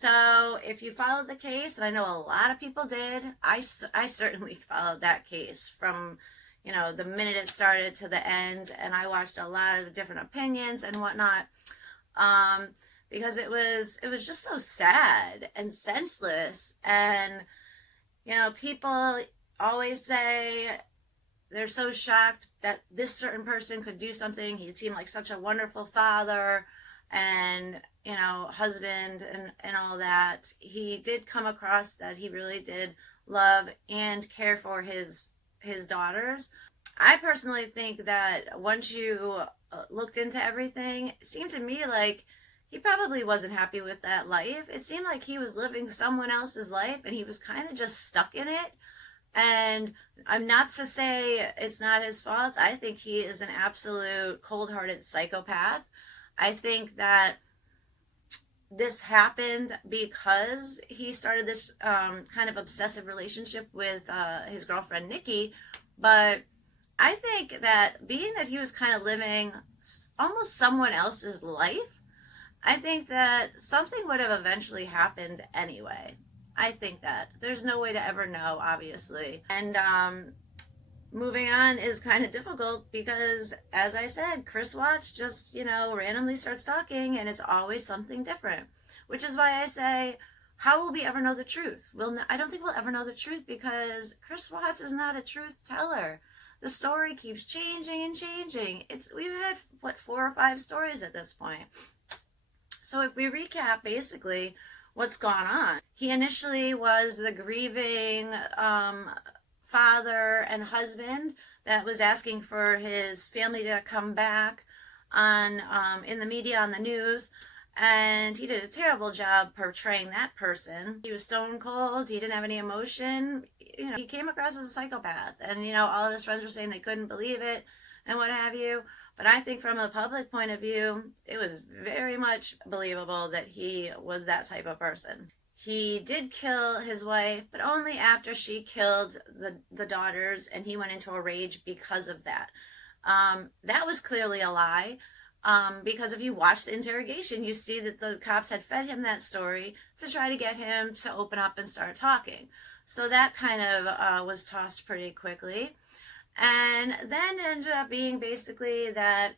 So if you followed the case, and I know a lot of people did, I certainly followed that case from, the minute it started to the end, and I watched a lot of different opinions and whatnot, um, because it was just so sad and senseless, and people always say they're so shocked that this certain person could do something. He seemed like such a wonderful father and husband and all that. He did come across that he really did love and care for his daughters. I personally think that once you looked into everything, it seemed to me like he probably wasn't happy with that life. It seemed like he was living someone else's life and he was kind of just stuck in it. And I'm not to say it's not his fault. I think he is an absolute cold-hearted psychopath. I think that this happened because he started this kind of obsessive relationship with his girlfriend Nikki. But I think that being that he was kind of living almost someone else's life, I think that something would have eventually happened anyway. I think that there's no way to ever know, obviously. And moving on is kind of difficult because, as I said, Chris Watts just, randomly starts talking and it's always something different. Which is why I say, how will we ever know the truth? I don't think we'll ever know the truth because Chris Watts is not a truth teller. The story keeps changing and changing. We've had, 4 or 5 stories at this point. So if we recap, basically, what's gone on. He initially was the grieving father and husband that was asking for his family to come back on in the media, on the news, and he did a terrible job portraying that person. He was stone cold. He didn't have any emotion. He came across as a psychopath, and all of his friends were saying they couldn't believe it and what have you. But I think from a public point of view, it was very much believable that he was that type of person. He did kill his wife, but only after she killed the daughters, and he went into a rage because of that. That was clearly a lie, because if you watch the interrogation, you see that the cops had fed him that story to try to get him to open up and start talking. So that kind of was tossed pretty quickly. And then it ended up being basically that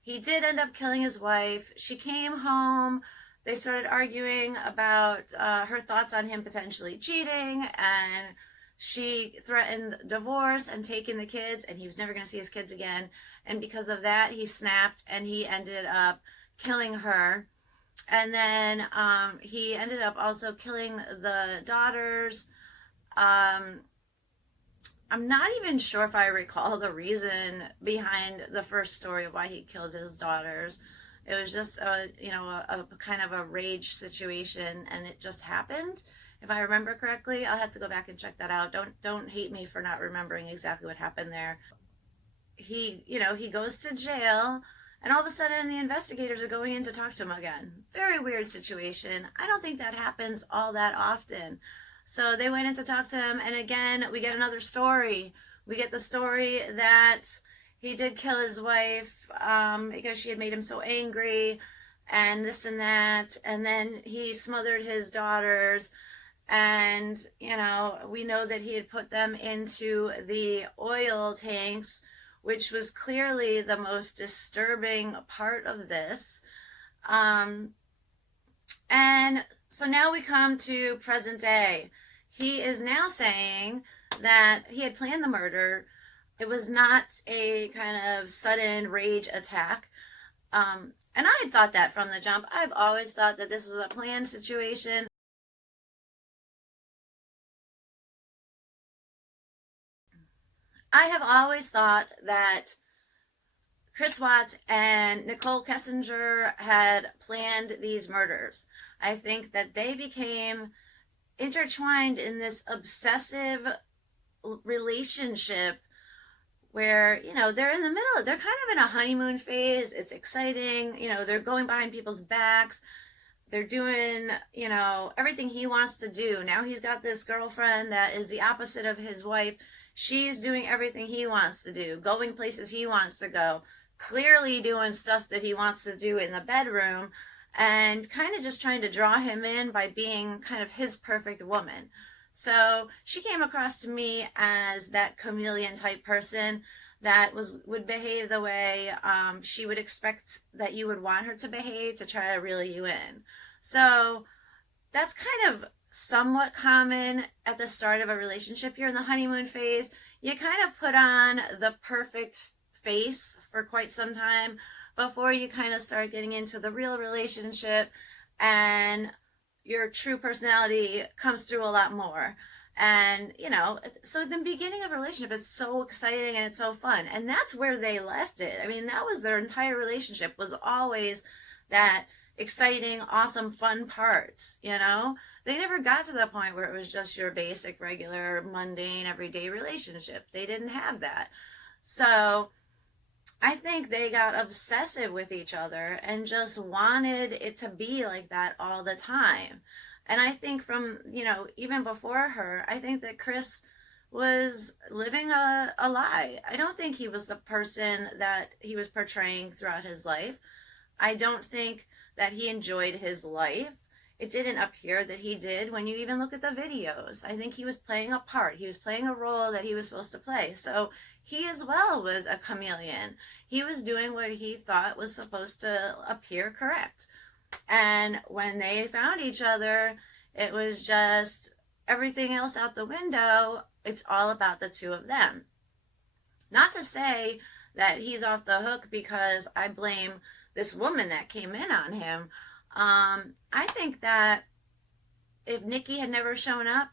he did end up killing his wife. She came home. They started arguing about her thoughts on him potentially cheating, and she threatened divorce and taking the kids, and he was never going to see his kids again. And because of that, he snapped and he ended up killing her. And then he ended up also killing the daughters. I'm not even sure if I recall the reason behind the first story of why he killed his daughters. It was just a kind of a rage situation, and it just happened. If I remember correctly, I'll have to go back and check that out. Don't hate me for not remembering exactly what happened there. He goes to jail, and all of a sudden the investigators are going in to talk to him again. Very weird situation. I don't think that happens all that often. So they went in to talk to him, and again, we get another story. We get the story that he did kill his wife because she had made him so angry, and this and that, and then he smothered his daughters, and, we know that he had put them into the oil tanks, which was clearly the most disturbing part of this. And so now we come to present day. He is now saying that he had planned the murder. It was not a kind of sudden rage attack. And I had thought that from the jump. I've always thought that this was a planned situation. I have always thought that Chris Watts and Nichol Kessinger had planned these murders. I think that they became intertwined in this obsessive relationship where, they're in the middle. They're kind of in a honeymoon phase. It's exciting. They're going behind people's backs. They're doing, everything he wants to do. Now he's got this girlfriend that is the opposite of his wife. She's doing everything he wants to do, going places he wants to go, clearly doing stuff that he wants to do in the bedroom. and kind of just trying to draw him in by being kind of his perfect woman. So she came across to me as that chameleon type person that would behave the way she would expect that you would want her to behave to try to reel you in. So that's kind of somewhat common at the start of a relationship. You're in the honeymoon phase. You kind of put on the perfect face for quite some time before you kind of start getting into the real relationship, and your true personality comes through a lot more. And, you know, so the beginning of a relationship, it's so exciting and it's so fun. And that's where they left it. I mean, that was their entire relationship, was always that exciting, awesome, fun part, you know? They never got to the point where it was just your basic, regular, mundane, everyday relationship. They didn't have that. So I think they got obsessive with each other and just wanted it to be like that all the time. And I think from, you know, even before her, I think that Chris was living a lie. I don't think he was the person that he was portraying throughout his life. I don't think that he enjoyed his life. It didn't appear that he did when you even look at the videos. I think he was playing a part. He was playing a role that he was supposed to play. So he as well was a chameleon. He was doing what he thought was supposed to appear correct. And when they found each other, it was just everything else out the window. It's all about the two of them. Not to say that he's off the hook because I blame this woman that came in on him. I think that if Nikki had never shown up,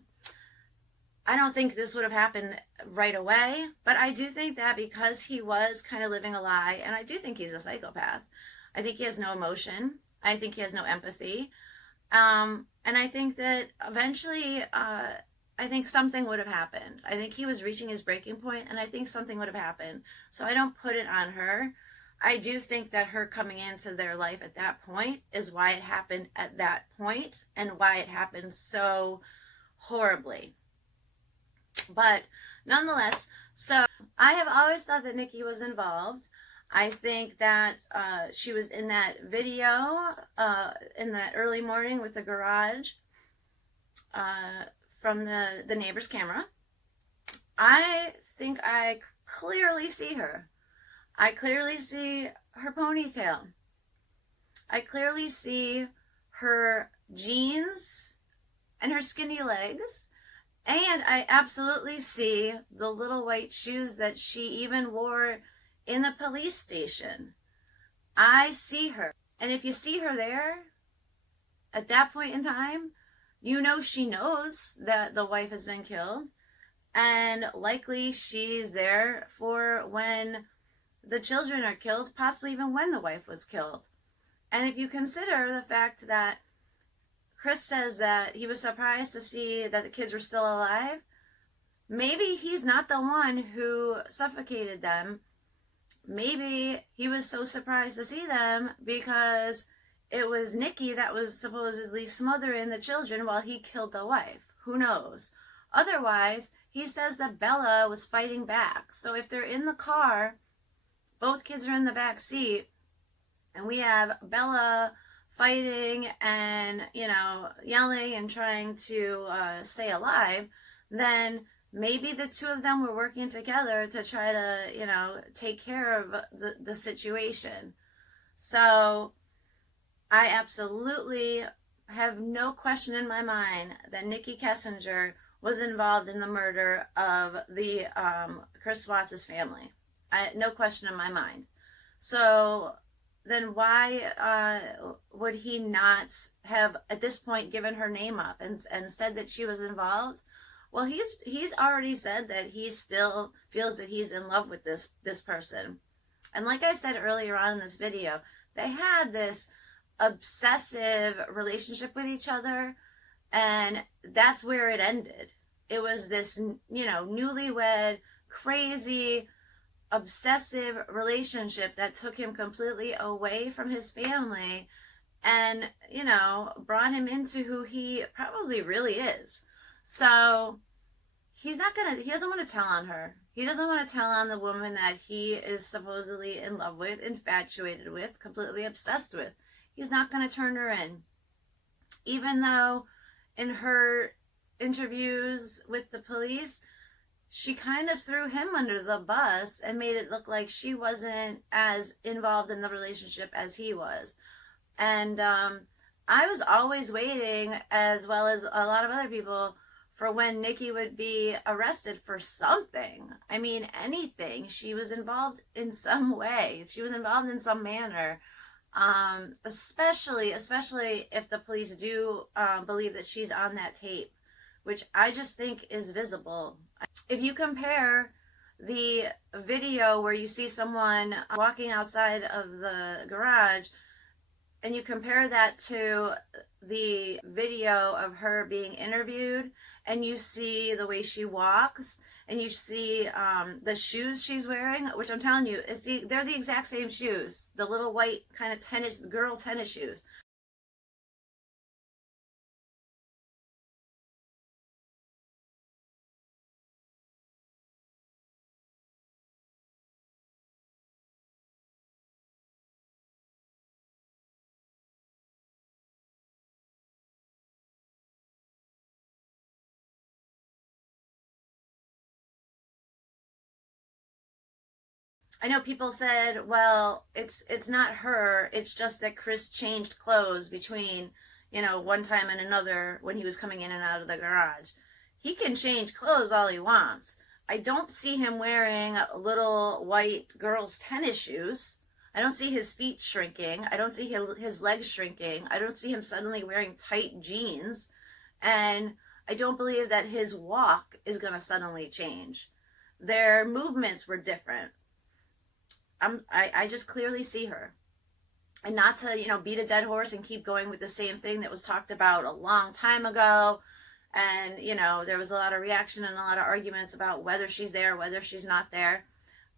I don't think this would have happened right away. But I do think that because he was kind of living a lie, and I do think he's a psychopath. I think he has no emotion. I think he has no empathy. And I think that eventually, I think something would have happened. I think he was reaching his breaking point, and I think something would have happened. So I don't put it on her. I do think that her coming into their life at that point is why it happened at that point, and why it happened so horribly. But nonetheless, so I have always thought that Nikki was involved. I think that she was in that video in that early morning with the garage from the neighbor's camera. I think I clearly see her. I clearly see her ponytail. I clearly see her jeans and her skinny legs. And I absolutely see the little white shoes that she even wore in the police station. I see her. And if you see her there, at that point in time, you know she knows that the wife has been killed. And likely she's there for when the children are killed, possibly even when the wife was killed. And if you consider the fact that Chris says that he was surprised to see that the kids were still alive, maybe he's not the one who suffocated them. Maybe he was so surprised to see them because it was Nikki that was supposedly smothering the children while he killed the wife. Who knows? Otherwise, he says that Bella was fighting back. So if they're in the car, both kids are in the back seat, and we have Bella fighting and, you know, yelling and trying to stay alive, then maybe the two of them were working together to try to, you know, take care of the situation. So I absolutely have no question in my mind that Nichol Kessinger was involved in the murder of the Chris Watts' family. No question in my mind. So then why would he not have at this point given her name up and said that she was involved? Well, he's already said that he still feels that he's in love with this person. And like I said earlier on in this video, they had this obsessive relationship with each other, and that's where it ended. It was this, you know, newlywed, crazy, obsessive relationship that took him completely away from his family and, you know, brought him into who he probably really is. So he doesn't want to tell on her. He doesn't want to tell on the woman that he is supposedly in love with, infatuated with, completely obsessed with. he's not going to turn her in. Even though in her interviews with the police, she kind of threw him under the bus and made it look like she wasn't as involved in the relationship as he was. And I was always waiting, as well as a lot of other people, for when Nikki would be arrested for something. I mean, anything. She was involved in some way. She was involved in some manner. Especially if the police do believe that she's on that tape, which I just think is visible. If you compare the video where you see someone walking outside of the garage, and you compare that to the video of her being interviewed, and you see the way she walks, and you see the shoes she's wearing, which I'm telling you, they're the exact same shoes, the little white kind of girl tennis shoes. I know people said, well, it's not her, it's just that Chris changed clothes between, one time and another when he was coming in and out of the garage. He can change clothes all he wants. I don't see him wearing little white girls' tennis shoes. I don't see his feet shrinking. I don't see his legs shrinking. I don't see him suddenly wearing tight jeans. And I don't believe that his walk is going to suddenly change. Their movements were different. I just clearly see her. And not to, beat a dead horse and keep going with the same thing that was talked about a long time ago. And, there was a lot of reaction and a lot of arguments about whether she's there, whether she's not there.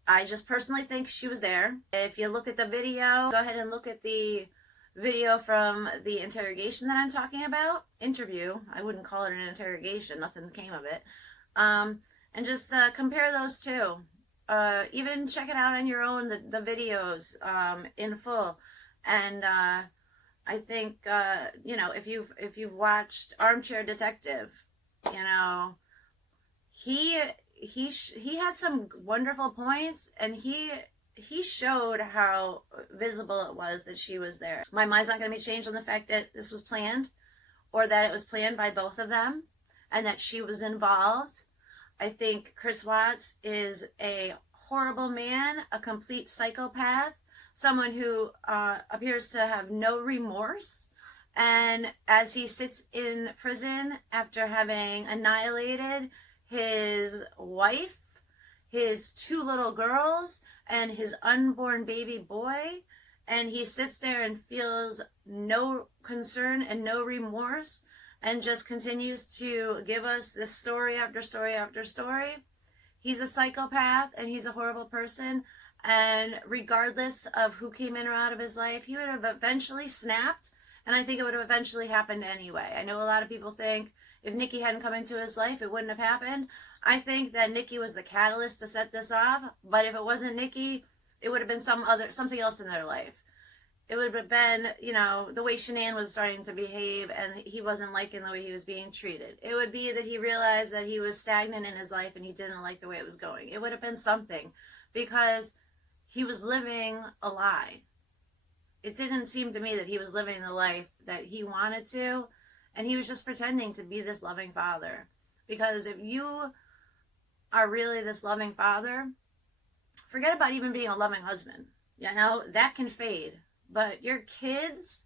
I just personally think she was there. If you look at the video, go ahead and look at the video from the interrogation that I'm talking about. Interview. I wouldn't call it an interrogation. Nothing came of it. And just compare those two. Even check it out on your own, the videos in full. And I think if you've watched Armchair Detective, he had some wonderful points, and he showed how visible it was that she was there. My mind's not going to be changed on the fact that this was planned, or that it was planned by both of them, and that she was involved. I think Chris Watts is a horrible man, a complete psychopath, someone who appears to have no remorse. And as he sits in prison after having annihilated his wife, his 2 little girls, and his unborn baby boy, and he sits there and feels no concern and no remorse, and just continues to give us this story after story after story. He's a psychopath, and he's a horrible person. And regardless of who came in or out of his life, he would have eventually snapped. And I think it would have eventually happened anyway. I know a lot of people think if Nikki hadn't come into his life, it wouldn't have happened. I think that Nikki was the catalyst to set this off. But if it wasn't Nikki, it would have been something else in their life. It would have been, the way Cheyenne was starting to behave, and he wasn't liking the way he was being treated. It would be that he realized that he was stagnant in his life and he didn't like the way it was going. It would have been something, because he was living a lie. It didn't seem to me that he was living the life that he wanted to, and he was just pretending to be this loving father. Because if you are really this loving father, forget about even being a loving husband. That can fade. But your kids,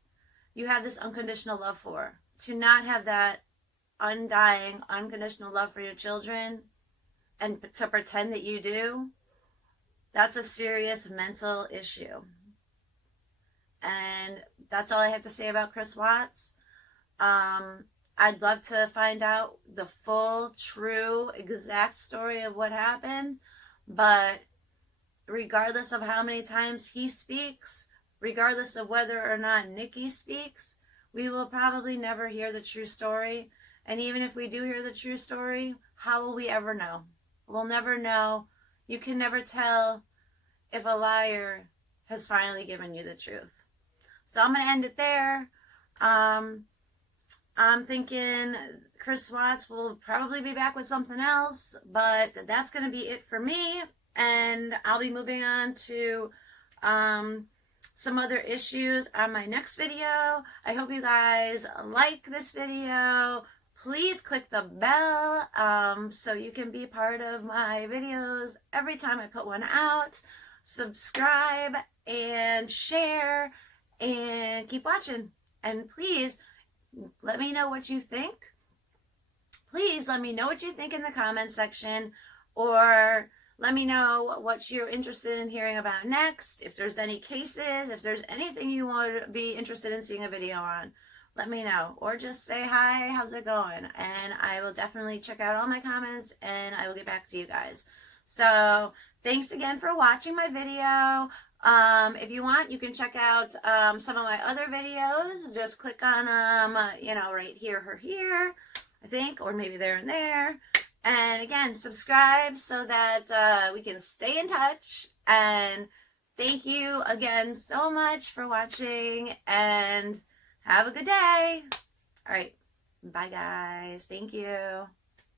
you have this unconditional love for. To not have that undying, unconditional love for your children, and to pretend that you do, that's a serious mental issue. And that's all I have to say about Chris Watts. I'd love to find out the full, true, exact story of what happened. But regardless of how many times he speaks, regardless of whether or not Nikki speaks, we will probably never hear the true story. And even if we do hear the true story, how will we ever know? We'll never know. You can never tell if a liar has finally given you the truth. So I'm going to end it there. I'm thinking Chris Watts will probably be back with something else, but that's going to be it for me. And I'll be moving on to some other issues on my next video. I hope you guys like this video. Please click the bell so you can be part of my videos every time I put one out. Subscribe and share and keep watching. And please let me know what you think. Please let me know what you think in the comment section, or let me know what you're interested in hearing about next. If there's any cases, if there's anything you want to be interested in seeing a video on, let me know. Or just say hi, how's it going? And I will definitely check out all my comments and I will get back to you guys. So thanks again for watching my video. If you want, you can check out some of my other videos. Just click on right here or here, I think, or maybe there and there. And again, subscribe so that we can stay in touch. And thank you again so much for watching, and have a good day. All right. Bye, guys. Thank you.